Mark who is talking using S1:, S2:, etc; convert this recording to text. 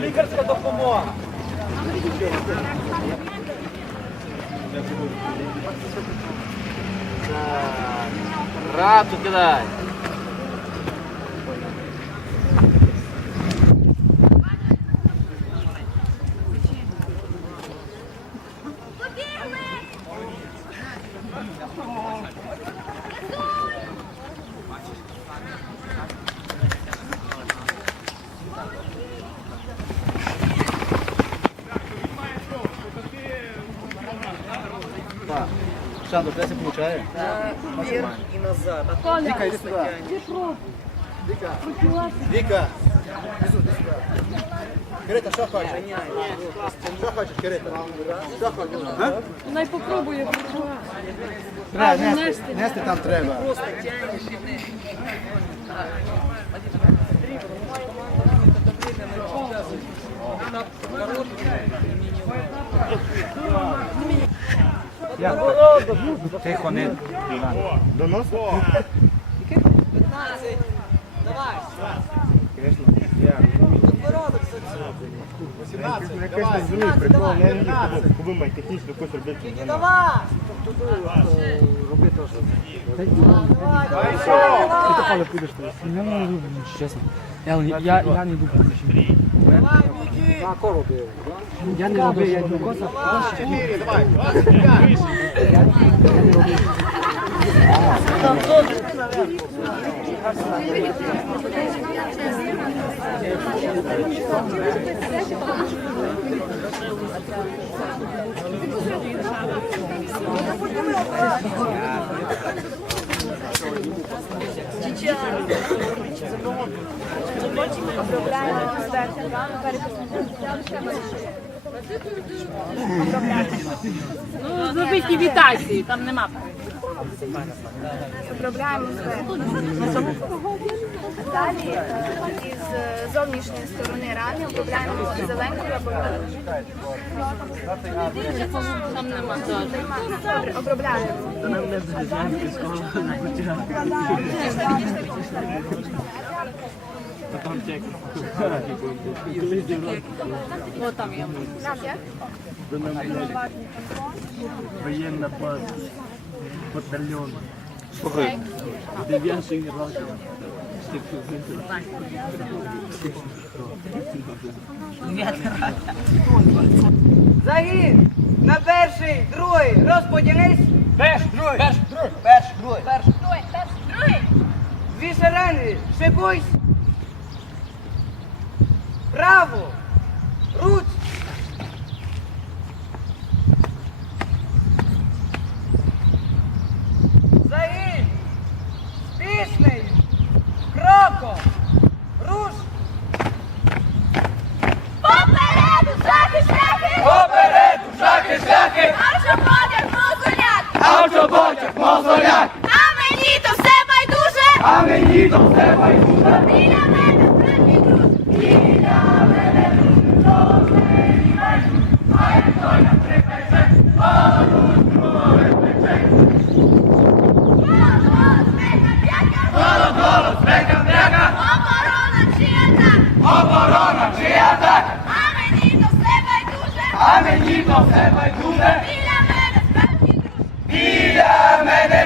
S1: Лікарська допомога. Рату кидай. Шандор, де це получає?
S2: Вверх и назад.
S1: Віка, іди сюди. Віка. Віка. Кирита, що хочеш? Що хочеш, Кирита? Що хочеш? А?
S3: Най попробує.
S1: Треба, нести, нести там треба. Тихо, не. Донос?
S4: Якось не розумію, прикол, не мені подумай, технічно якось робити.
S5: Чесно. Я, я, я не йду по Я не робив, я йду коса.
S1: Чотири, давай. 25.
S3: Ну, зробіть імітації, там нема.
S6: Обробляємо зверху. Далі е, із е, зовнішньої сторони рани обробляємо зеленкою або
S3: Там нема.
S6: Добре, обробляємо.
S4: Воєнна база, батальйон.
S1: Слухай,
S4: Дев'ятий генерал.
S2: Загін! На перший, другий, розподілись.
S1: перш, другий, перш, другий, перш, другий.
S6: Другий.
S2: Дві шерени, шикуйсь. Право. Руч. Загін. Спішний. Кроком. Руш.
S6: Попереду шляхи, шляхи!
S1: Попереду, шляхи, шляхи,
S6: А що потяг мозоляк?
S1: а в чоботях мозоляк,
S6: А мені то все байдуже!
S1: а мені то все байдуже.
S6: Біля мене а мені то все байдуже. Біля мене справді друже.
S1: Біля мене,